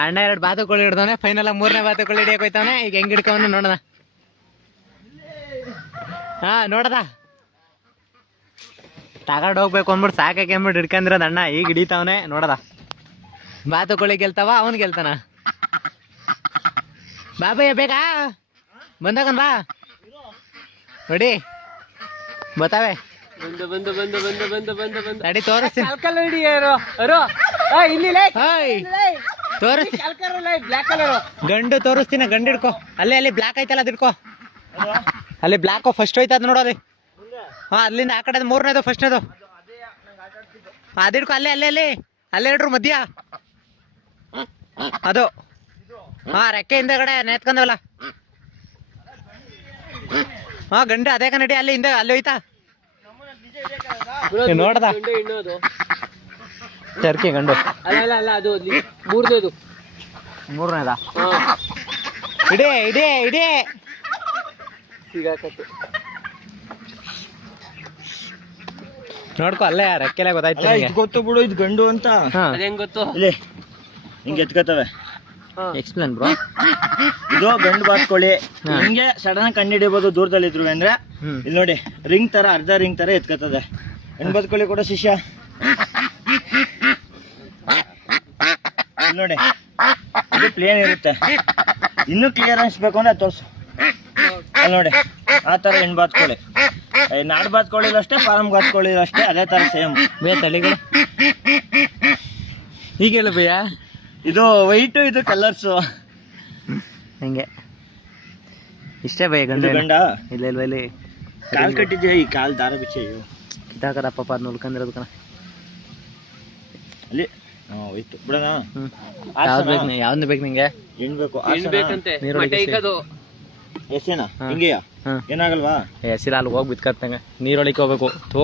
ಅಣ್ಣ 2 ಬಾತುಕೋಳಿ ಹಿಡ್ದವನೆ, ಫೈನಲ್ 3ನೇ ಬಾತುಕೋಳಿ ಹಿಡಿಯಕ್ ಹೋಯ್ತವನೆ. ಈಗ ಹೆಂಗ್ ಹಿಡ್ಕವನ ನೋಡೋಣ. ಹಾ ನೋಡದ ತಗೊಂಡ್ ಹೋಗ್ಬೇಕು ಅಂದ್ಬಿಟ್ಟು ಸಾಕಕ್ಕೆ ಅಂದ್ಬಿಟ್ಟು ಹಿಡ್ಕೊಂಡಿರೋದ ಅಣ್ಣ. ಈಗ ಹಿಡಿತಾವನೆ ನೋಡದ. ಬಾತುಕೋಳಿ ಗೆಲ್ತಾವ, ಅವನ್ ಗೆಲ್ತಾನ. ಬಾಬಯ್ಯ ಬೇಕಾ ಬಂದಾಗನ್ ಬಾ ನೋಡಿ ಬತ್ತಾವೆ. ನಡಿ ತೋರಿಸ್ತೀನಿ, ಗಂಡು ತೋರಿಸ್ತೀನಿ. ಗಂಡು ಹಿಡ್ಕೊ. ಅಲ್ಲಿ ಬ್ಲಾಕ್ ಐತಲ್ಲ ಅದು ಹಿಡ್ಕೊ. ಅಲ್ಲಿ ಬ್ಲಾಕ್ ಫಸ್ಟ್ ಹೋಯ್ತದ ನೋಡು ಅಲ್ಲಿ. ಹಾ ಅಲ್ಲಿಂದ ಆ ಕಡೆ 3ನೇದು ಫಸ್ಟ್ನೇದು ಅದು ಹಿಡ್ಕೊ. ಅಲ್ಲೇ ಹಿಡ್ರು ಮಧ್ಯ ಅದು. ಹಾ ರೆಕ್ಕೆ ಹಿಂದೆಗಡೆ ನೆತ್ಕೊಂಡವಲ್ಲ. ಹಾ ಗಂಡು ಅದೇ ಕನ್ನಡಿ ಅಲ್ಲಿ ಹಿಂದೆ ಅಲ್ಲಿ ಹೋಯ್ತಾ ನೋಡದ. ಚರ್ಕಿ ಗಂಡು ಅದು 3ನೇದ. ಇಡೇ ನೋಡ್ಕೊ. ಅಲ್ಲೇ ರೆಕ್ಕೆಲೆ ಗೊತ್ತಾಯ್ತು. ಗೊತ್ತು ಬಿಡು ಇದು ಗಂಡು ಅಂತ. ಹೆಂಗ್ ಗೊತ್ತು? ಇಲ್ಲಿ ಹಿಂಗೆ ಎತ್ಕೋತವೆ. Explain bro. ಇದು ಗಂಡು ಬಾತ್ಕೊಳ್ಳಿ. ಹಿಂಗೆ ಸಡನ್ ಕಂಡು ಹಿಡಿಯಬಹುದು ದೂರದಲ್ಲಿ ಇದ್ರು ಅಂದ್ರೆ. ಇಲ್ಲಿ ನೋಡಿ ರಿಂಗ್ ತರ, ಅರ್ಧ ರಿಂಗ್ ತರ ಎತ್ಕೋತದೆ. ಹೆಣ್ಣು ಬಾತ್ಕೊಳ್ಳಿ ಕೂಡ ಶಿಷ್ಯ. ಇಲ್ಲಿ ನೋಡಿ ಇದು ಪ್ಲೇನ್ ಇರುತ್ತೆ. ಇನ್ನೂ ಕ್ಲಿಯರ್ ಅನ್ಸ್ಬೇಕು ಅಂದ್ರೆ ತೋರ್ಸು. ಅಲ್ಲಿ ನೋಡಿ ಆ ತರ ಹೆಣ್ಣು ಬಾತ್ಕೊಳ್ಳಿ. ನಾಡು ಬಾತ್ಕೊಳ್ಳಿಲ್ಲ ಅಷ್ಟೇ, ಫಾರಂ ಬಾತ್ಕೊಳ್ಳಿಲ್ಲ ಅಷ್ಟೇ, ಅದೇ ತರ ಸೇಮ್. ಬೇ ತಳಿಗಳು ಈಗ ಹೇಳು ಭಯ್ಯ. ಇದು ವೈಟು, ಇದು ಕಲರ್ಸು. ಹಿಂಗೆ ಇಷ್ಟೇ ಭಯ. ಗಂಡ ಇಲ್ಲ ಇಲ್ಲಿ ಕಾಲ್ ಕಟ್ಟಿದ್ಯಾ? ಈ ಕಾಲ್ ದಾರ ಬಿಚ್ಚ ಕಿತ್ತಾಕದಪ್ಪ ಅದು ನೋಡ್ಕೊಂಡಿರೋದು ಕಣ. ಅಲ್ಲಿ ಹೋಯ್ತು ಬಿಡೋಣ. ಯಾವ್ದು ಬೇಕು ನಿಂಗೆ? ಹೆಣ್ ಬೇಕು ಎಷ್ಟೇನಾ? ಹಿಂಗೆಯಾ? ಏನಾಗಲ್ವಾ? ಹಸಿಲ ಅಲ್ಲಿ ಹೋಗಿ ಬಿತ್ಕತ್ತಂಗ ನೀರೊಳಿಕೆ ಹೋಗ್ಬೇಕು.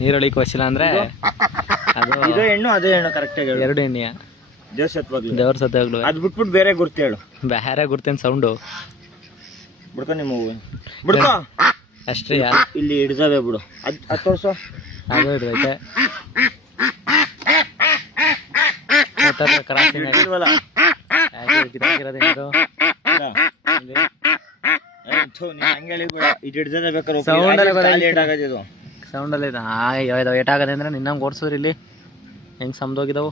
ನೀರೊಳಿಕೆ ಹಸಿಲ ಅಂದ್ರೆ ಅದು ಇದು ಹೆಣ್ಣು, ಅದೇ ಹೆಣ್ಣು. ಕರೆಕ್ಟ್ ಆಗಿ 2 ಎಣ್ಣೆಯ ದೇವ್ರ ಸತ್ವಾಗ್ಲು. ಅದ್ ಬಿಟ್ಬಿಟ್ಟು ಬೇರೆ ಗುರ್ತು ಹೇಳು. ಬೇರೆ ಗುರ್ತೇನ್ ಸೌಂಡು ಬಿಡ್ಕೊ. ನಿಮ್ಮ ಬಿಡ್ಕೊ ಅಷ್ಟ್ರಿ. ಇಲ್ಲಿ ಹಿಡ್ದವೆ ಬಿಡು. ಅದು ತೋರ್ಸು. ಅದು ಹಿಡ್ದೈತೆ. ಸೌಂಡ್ ಅಲ್ಲಿ ಏಟಾಗದೆ ಅಂದ್ರೆ ನಿನ್ನಂಗೆ ಓಡಿಸಿದ್ರಿ. ಇಲ್ಲಿ ಹೆಂಗ್ ಸಮದೋಗಿದಾವು